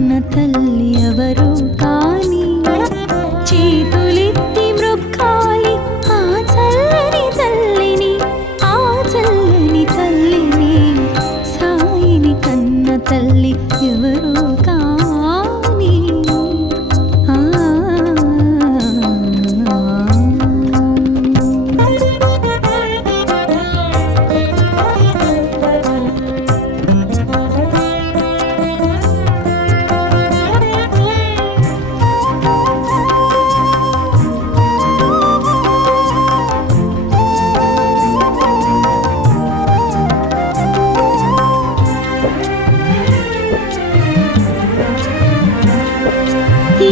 కన్న తల్లి ఎవరో కాని చేతులెత్తి మ్రొక్కాలి ఆ చల్లని తల్లిని, ఆ చల్లని తల్లిని. సాయిని కన్న తల్లి ఎవరో కాని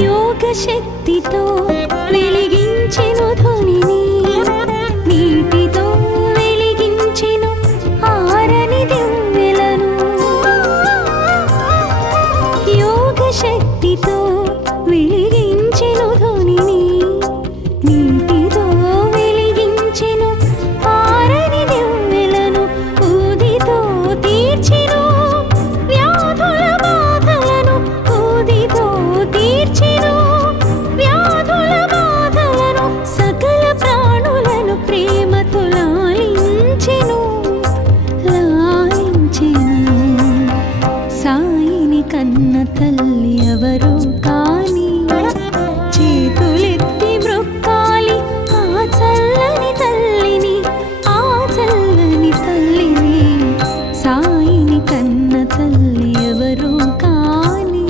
యోగ శక్తితో వెలిగించెను ధ్వనిని, నీటితో వెలిగించెను ఆరని దివ్వెలను. యోగ శక్తితో వెలిగించెను ధ్వనిని, నీటితో వెలిగించెను ఆరని దివ్వెలను. ఊదితో తీర్చెను వ్యాధుల బాధలను, ఊదితో తీర్చెను వ్యాధుల బాధలను. సకల ప్రాణులను ప్రేమతో లాలించెను, లాలించెను. సాయిని కన్న తల్లి ఎవరో కాని చేతులెత్తి మ్రొక్కాలి ఆ చల్లని తల్లిని, ఆ చల్లని తల్లిని. సాయిని కన్న తల్లి ఎవరో కాని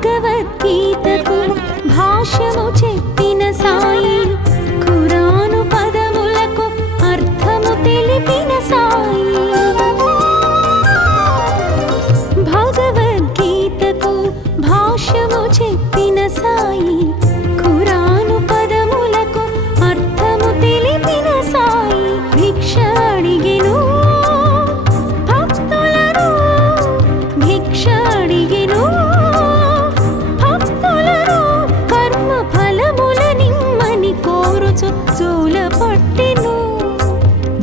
భగవద్గీతకు భాష్యము చెప్పిన సాయి, ఖురాను పదములకు అర్థము తెలిపిన సాయి. భగవద్గీతకు భాష్యము చెప్పిన సాయి, ఖురాను పదములకు అర్థము తెలిపిన సాయి. భిక్ష అడిగెను భక్తులను, భిక్ష అడిగెను భక్తులను. కర్మ ఫలముల నిమ్మని కోరుచు జోల పట్టెను,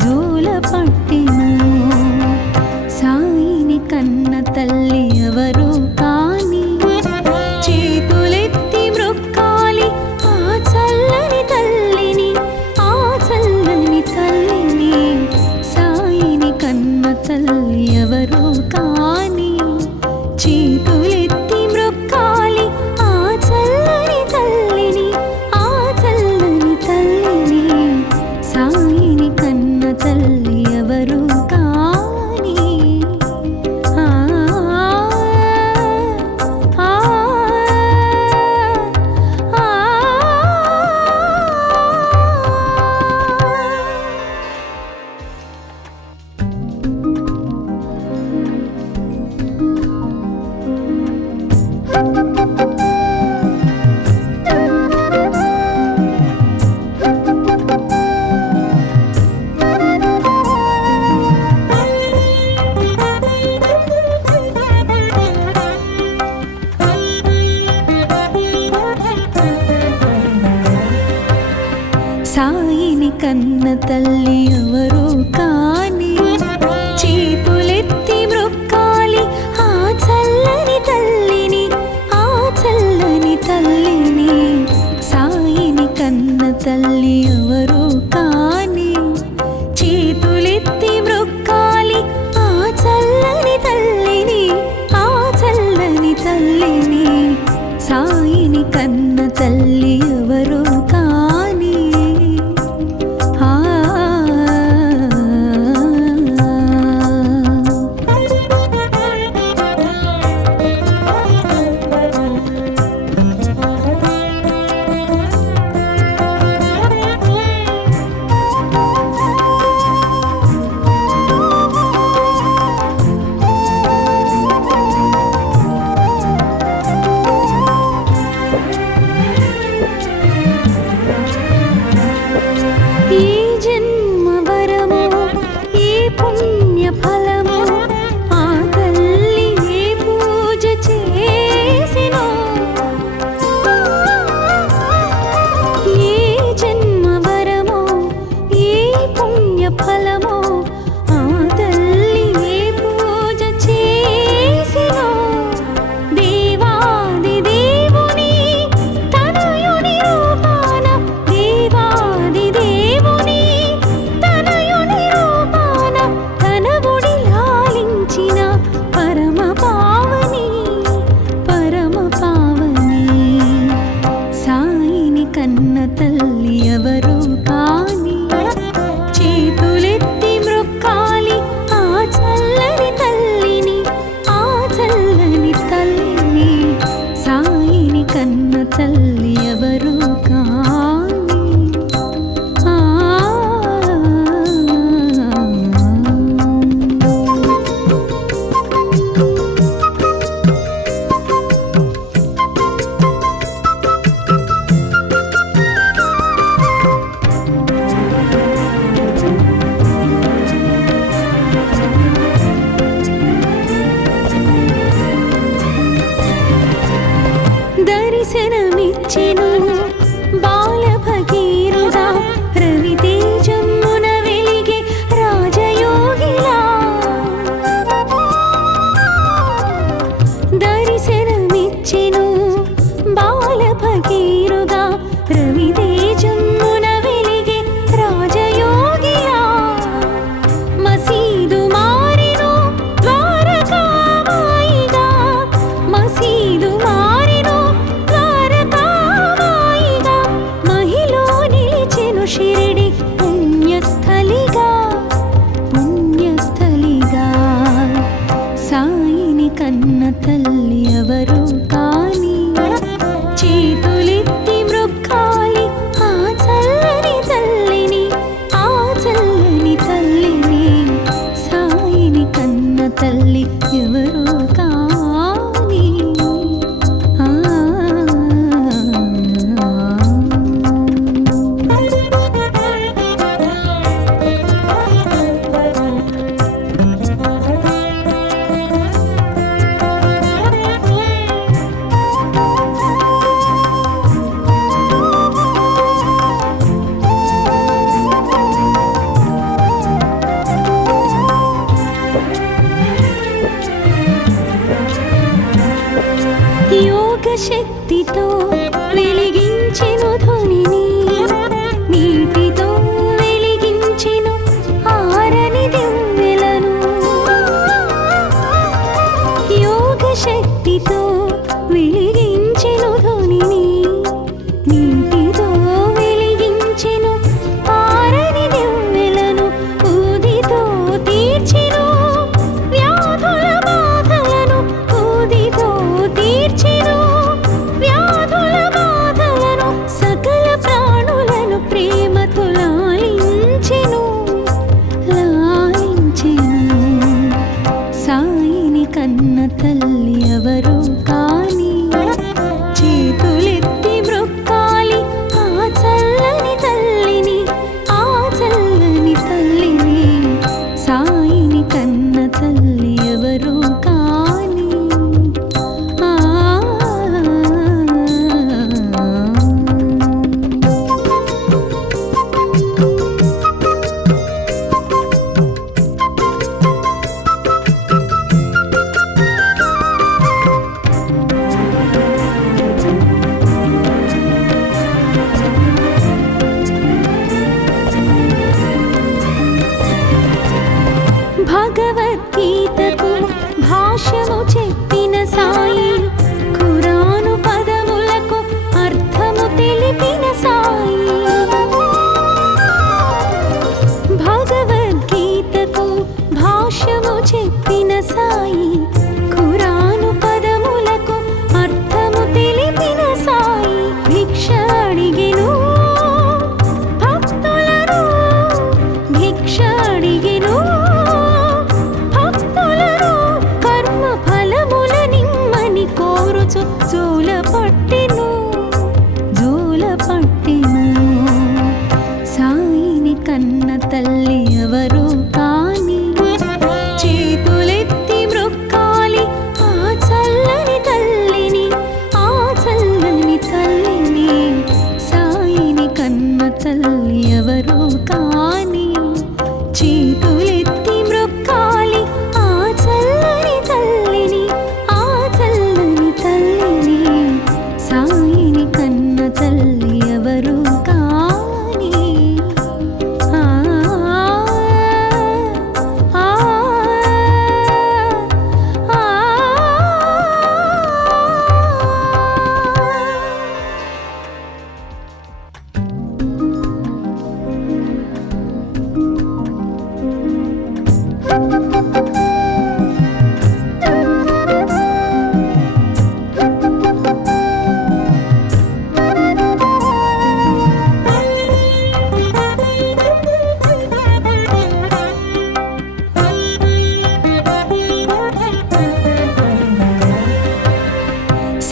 జోల పట్టెను. సాయిని కన్న తల్లి ఎవరో కాని చేతులెత్తి మ్రొక్కాలి ఆ చల్లని తల్లిని, ఆ చల్లని తల్లిని. సాయిని కన్న తల్లి ఎవరో కాని చేతులెత్తి మ్రొక్కాలి ఆ చల్లని తల్లిని, ఆ చల్లని తల్లిని. సాయిని కన్న తల్లి ఎవరో కాని సాయిని కన్న తల్లి ఎవరో కాని చేతులెత్తి మ్రొక్కాలి ఆ చల్లని తల్లిని, ఆ చల్లని తల్లిని. సాయిని కన్న తల్లి ఎవరో కాని చేతులెత్తి మ్రొక్కాలి ఆ చల్లని తల్లిని, ఆ చల్లని తల్లిని. సాయిని కన్న తల్లి ఎవరో కాని తల్లి ఎవరు కాని దర్శనమిచ్చెను బాల భగీరథ రవితేజమున వెలిగే రాజయోగిలా దర్శనమిచ్చెను బాల భగీరథ రవితేజమున వెలిగే రాజయోగిలా మసీదు మారెను ద్వారకామాయిగా మసీదు మారెను షిరిడి పుణ్యస్థలిగా పుణ్యస్థలిగా సాయిని కన్న తల్లి ఎవరు కాని చేతులెత్తి మృక్కాలి ఆ చల్లని తల్లిని ఆ చల్లని తల్లిని సాయిని కన్న తల్లి ఎవరు కాని శక్తితో వెలిగించెను ధ్వనిని నీటితో వెలిగించెను ఆరని దివ్వెలను యోగ శక్తితో వెలిగించెను ధ్వనిని నీటితో వెలిగించెను ఆరని దివ్వెలను ఊదితో తీర్చెను వ్యాధుల బాధలను ఊదితో తీర్చెను సకల ప్రాణులను ప్రేమతో లాలించెను సాయిని కన్న తల్లి ఎవరు కాని చేతులెత్తి మృక్కాలి ఆ చల్లని తల్లిని ఆ చల్లని తల్లిని సాయిని కన్న తల్లి ఎవరు కాని భగవద్గీతకు భాష్యము చెప్పిన సాయి ఖురాను పదములకు అర్థము తెలిపిన సాయి భగవద్గీతకు భాష్యము చెప్పిన సాయి ఖురాను పదములకు అర్థము తెలిపిన సాయి భిక్ష అడిగెను భక్తులను భిక్ష అడిగెను జోల పట్టెను సాయిని కన్న తల్లి ఎవరు కాని చేతులెత్తి మృక్కాలి ఆ చల్లని తల్లిని ఆ చల్లని తల్లిని సాయిని కన్న తల్లి ఎవరు కాని చేతులెత్తి మృక్కాలి ఆ చల్లని తల్లిని ఆ చల్లని తల్లిని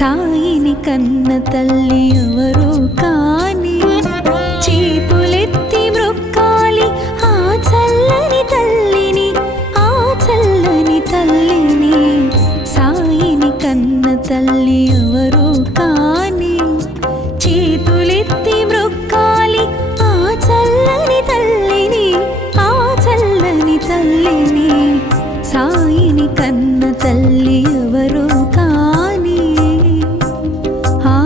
సాయిని కన్న తల్లి ఎవరు కాని చేతులెత్తి మ్రొక్కాలి ఆ చల్లని తల్లిని, ఆ చల్లని తల్లిని. సాయిని కన్న తల్లి ఎవరు కాని చేతులెత్తి మ్రొక్కాలి ఆ చల్లని తల్లిని, ఆ చల్లని తల్లిని. సాయిని కన్న తల్లి ఎవరు కాని ఆ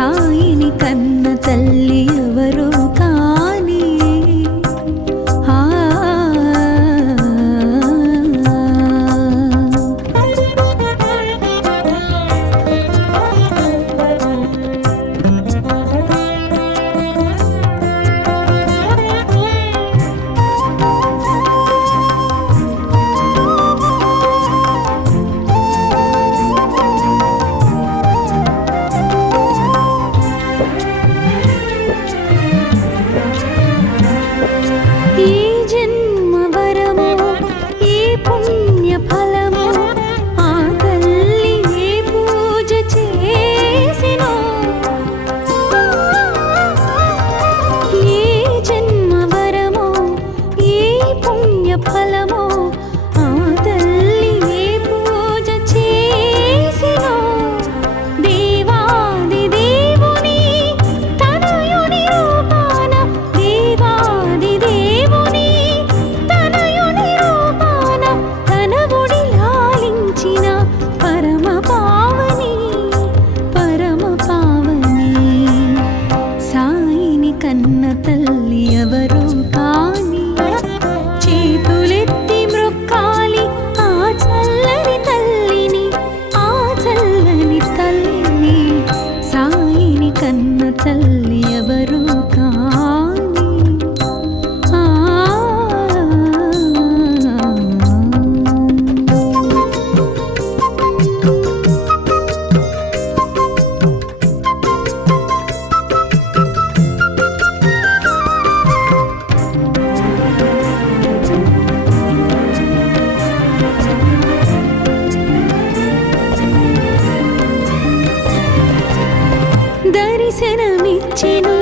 సాయిని కన్న తల్లి ఎవరు కాని ఆ కన్న తల్లి ఎవరు కాని చేతులెత్తి మ్రొక్కాలి ఆ చల్లని తల్లిని ఆ చల్లని తల్లిని సాయిని కన్న తల్లి ఎవరు కాని ఆ దర్శనమిచ్చెను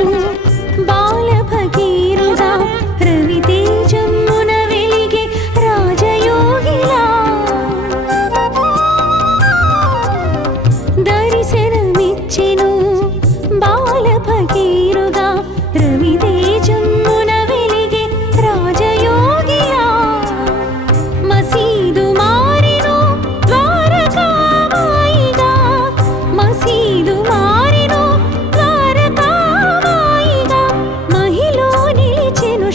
బాల భగీరథుడా రవితేజమున వెలిగే రాజయోగిలా దర్శనమిచ్చెను బాల భగీరథుడా రవితేజమున వెలిగే రాజయోగిలా మసీదు మారెను ద్వారకామాయిగా మసీదు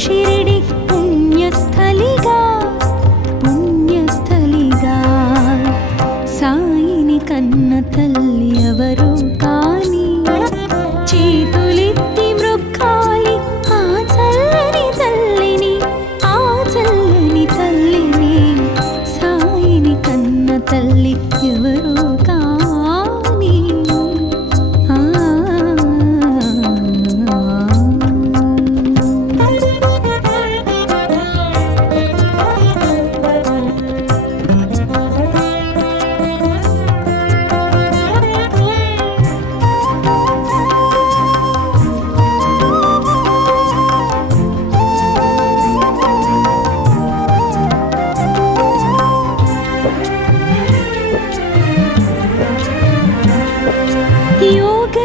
షిరిడి పుణ్యస్థలిగా పుణ్యస్థలిగా సాయిని కన్న తల్లి ఎవరు కాని చేతులెత్తి మ్రొక్కాలి ఆ చల్లని తల్లిని ఆ చల్లని తల్లిని సాయిని కన్న తల్లి ఎవరు కాని ఆ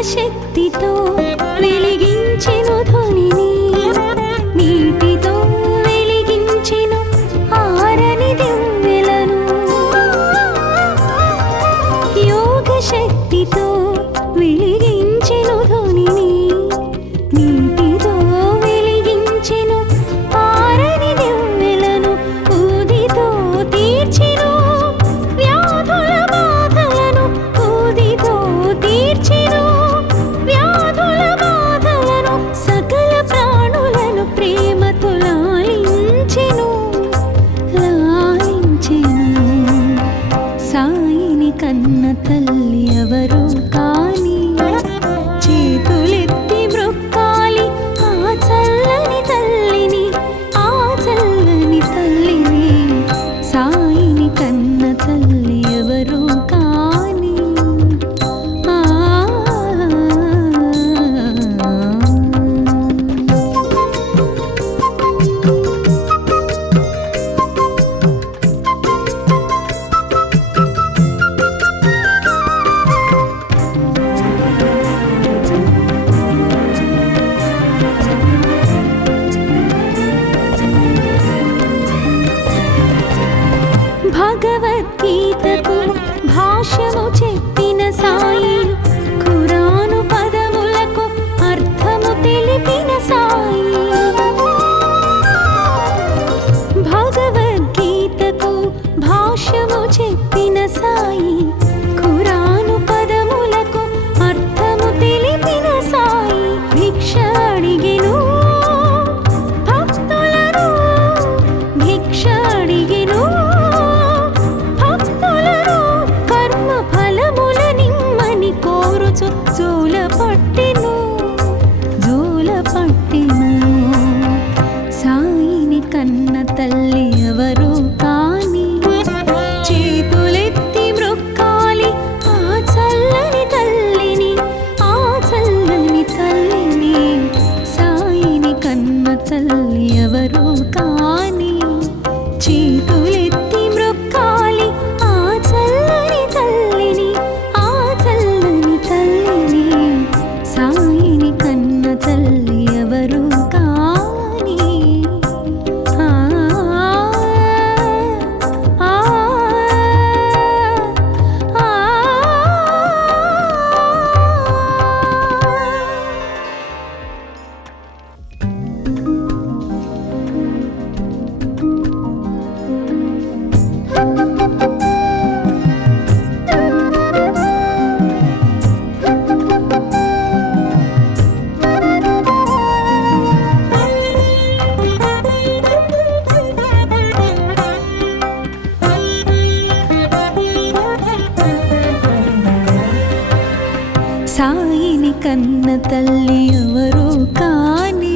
శక్తితో వెలిగించెను ధ్వనిని నీటితో వెలిగించెను ఆరని దివ్వెలను యోగ శక్తితో వెలిగించెను ధ్వనిని నీటితో వెలిగించెను ఆరని దివ్వెలను ఊదితో తీర్చెను వ్యాధుల బాధలను ఊదితో తీర్చెను సకల ప్రాణులను ప్రేమతో లాలించెను సాయిని కన్న తల్లి ఎవరు కాని చేతులెత్తి మ్రొక్కాలి ఆ చల్లని తల్లిని ఆ చల్లని తల్లిని సాయిని కన్న తల్లి ఎవరు కాని భగవద్గీతకు భాష్యము చెప్పిన సాయి ఖురాను పదము కన్న తల్లి ఎవరు కాని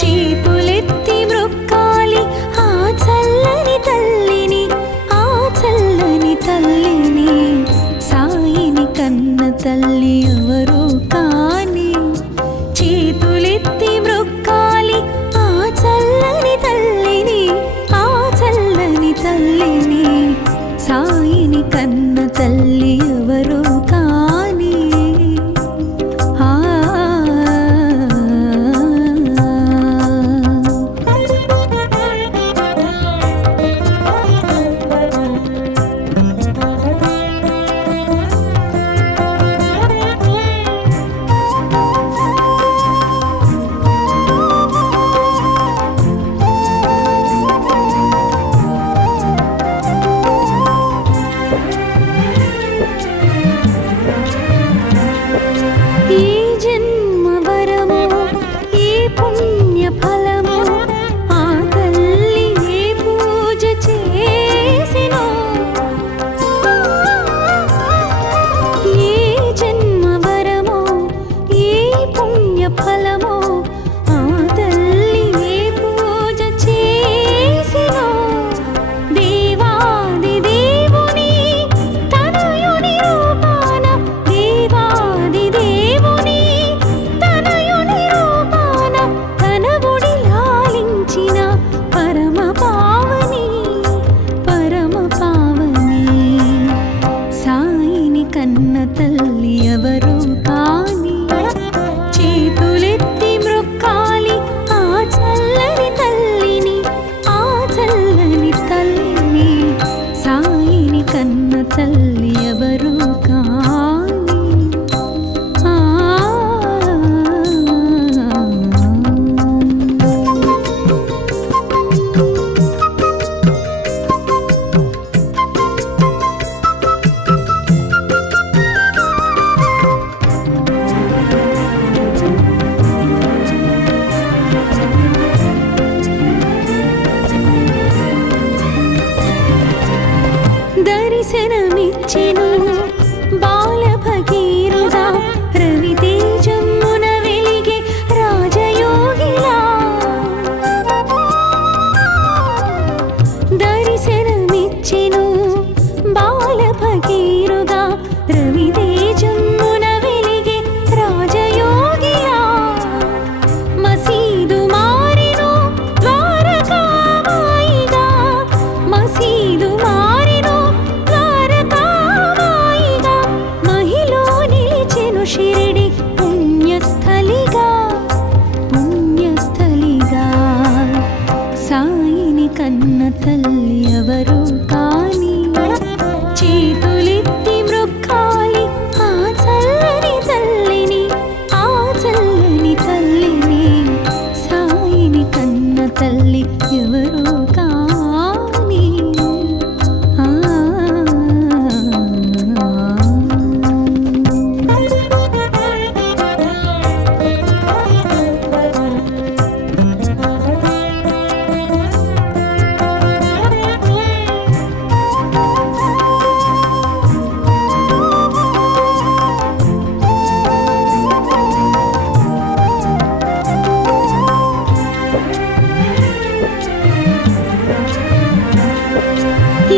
చేతులెత్తి మ్రొక్కాలి ఆ చల్లని తల్లిని, ఆ చల్లని తల్లిని. సాయిని కన్న తల్లి ఎవరు కాని చేతులెత్తి మ్రొక్కాలి ఆ చల్లని తల్లిని, ఆ చల్లని తల్లిని. సాయిని కన్న తల్లి ఎవరు కాని కన్న తల్లి ఎవరు కాని చేతులెత్తి మ్రొక్కాలి ఆ చల్లని తల్లిని, ఆ చల్లని తల్లిని. సాయిని కన్న తల్లి ఎవరు కాని దర్శనమిచ్చెను బాల భగీరథ రవితేజమున వెలిగే రాజయోగిలా. దర్శనమిచ్చెను బాల భగీరథ రవితేజమున వెలిగే రాజయోగిలా. మసీదు మారెను ద్వారకామాయిగా, మసీదు మారెను ద్వారకామాయిగా. మహిలో నిలిచెను షిరిడి పుణ్యస్థలిగా, పుణ్యస్థలిగా. సాయిని కన్న తల్లి ఎవరు కాని చేతులెత్తి మ్రొక్కాలి ఆ చల్లని తల్లిని, ఆ చల్లని తల్లిని. సాయిని కన్న తల్లి ఎవరు కాని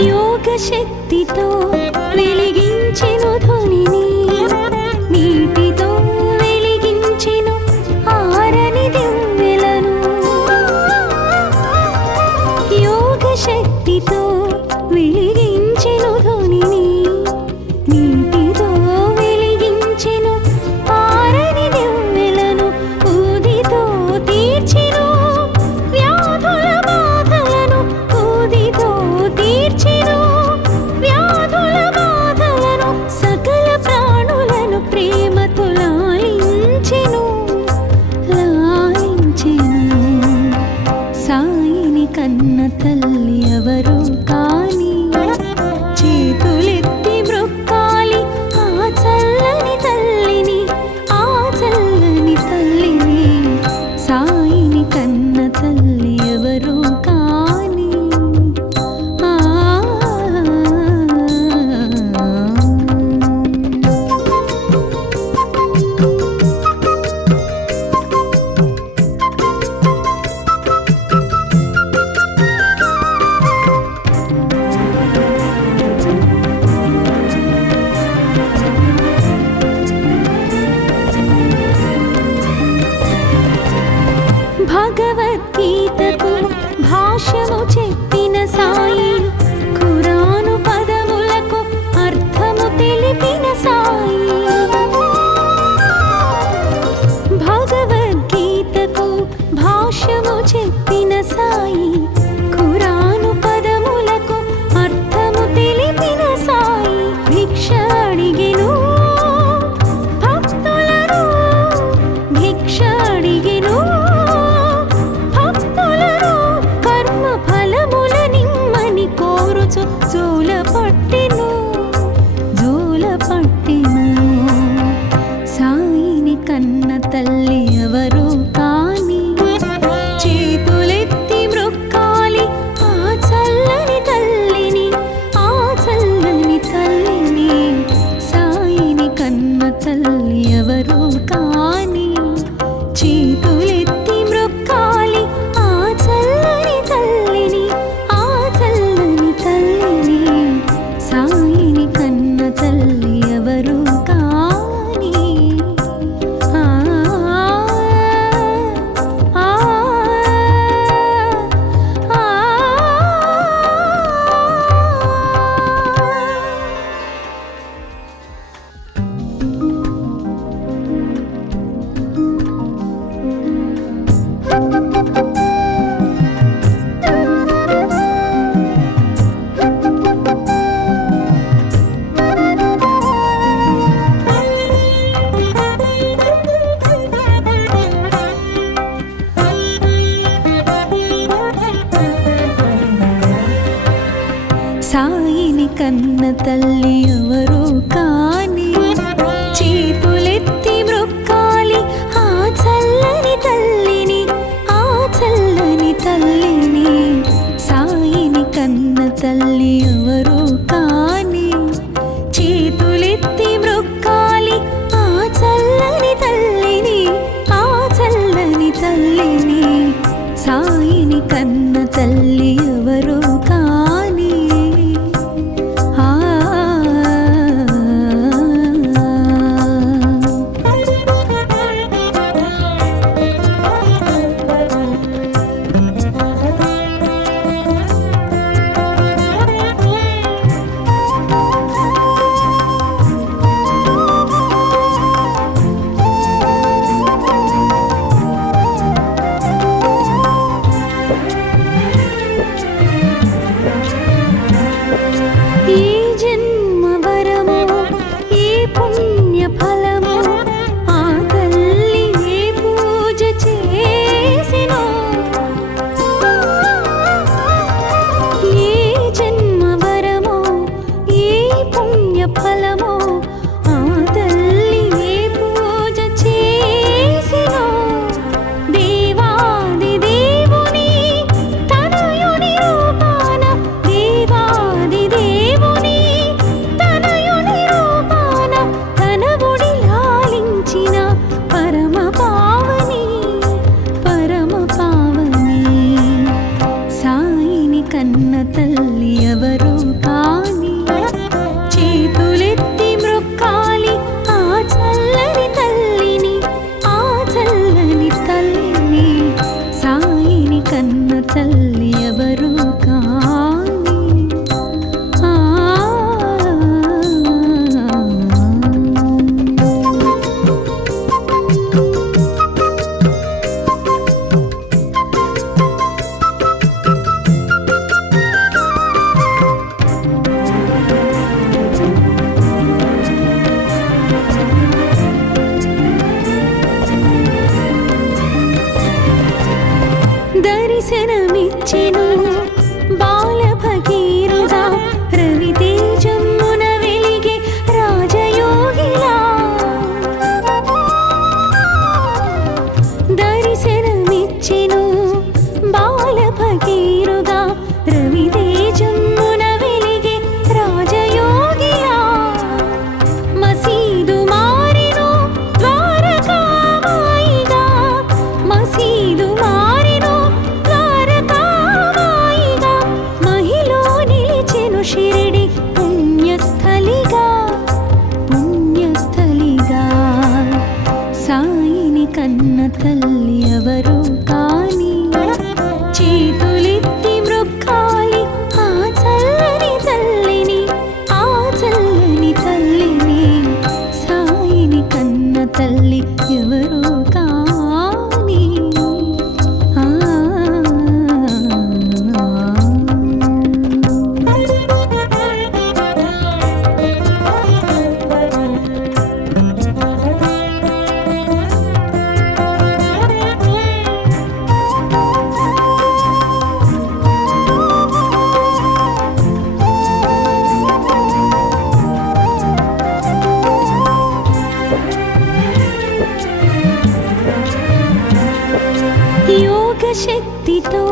యోగ శక్తితో వెలిగించెను ధ్వనిని, నీటితో వెలిగించెను ఆరని దివ్వెలను. యోగ శక్తితో వెలిగించెను ధ్వనిని, నీటితో వెలిగించెను ఆరని దివ్వెలను. ఊదితో తీర్చెను వ్యాధుల బాధలను, ఊదితో తీర్చెను వ్యాధుల బాధలను. కన్న తల్లి ఎవరు కాని చేతులెత్తి మ్రొక్కాలి ఆ చల్లని తల్లిని, ఆ చల్లని తల్లిని. సాయిని కన్న తల్లి ఎవరు కాని చేతులెత్తి మ్రొక్కాలి ఆ చల్లని తల్లిని, ఆ చల్లని తల్లిని. సాయిని కన్న తల్లి ఎవరు కాని దర్శనమిచ్చెను బాల భగీరథుడా, రవితేజమున వెలిగే రాజయోగిలా. దర్శనమిచ్చెను బాల భగీరథుడా, రవితేజమున వెలిగే రాజయోగిలా. మసీదు మారెను ద్వారకామాయిగా, మసీదు మారెను ద్వారకామాయిగా. మహిలో నిలిచెను షిరిడి పుణ్యస్థలిగా, పుణ్యస్థలిగా. సాయిని కన్న తల్లి ఎవరు కాని చేతులెత్తి మ్రొక్కాలి ఆ చల్లని తల్లిని, ఆ చల్లని తల్లిని. సాయిని కన్న తల్లి ఎవరు కాని యోగ శక్తితో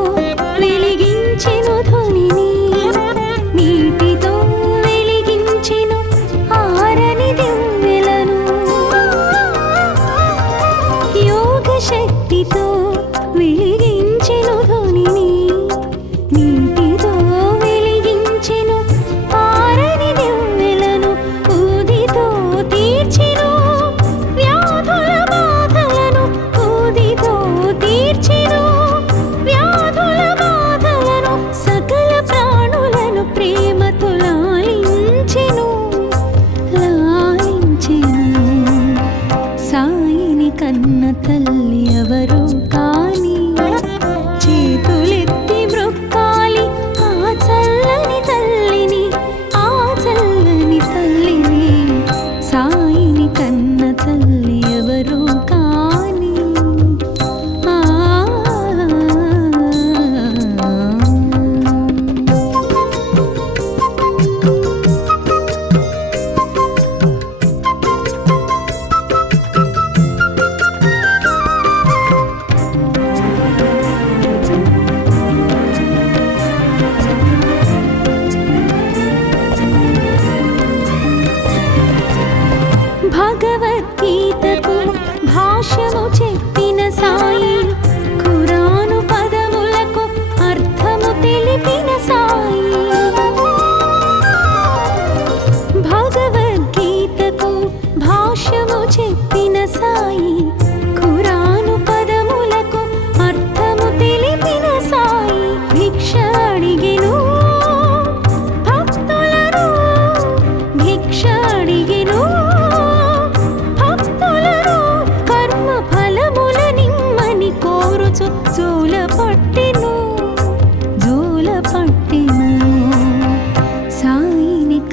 వెలిగించెను ధ్వనిని, నీటితో వెలిగించెను ఆరని దివ్వెలను. యోగ శక్తితో వెలిగించెను ధ్వనిని, నీటితో వెలిగించెను ఆరని దివ్వెలను. ఊదితో తీర్చెను వ్యాధుల బాధలను, ఊదితో తీర్చెను వ్యాధుల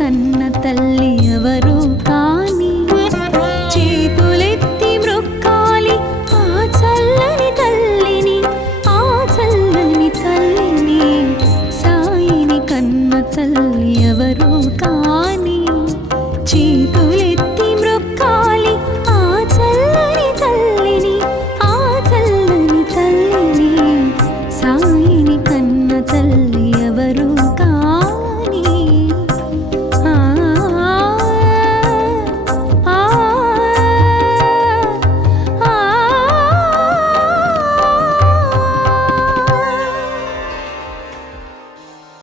కన్న తల్లి ఎవరు కాని చేతులెత్తి మ్రొక్కాలి ఆ చల్లని తల్లిని, ఆ చల్లని తల్లిని. సాయిని కన్న తల్లి ఎవరు కాని.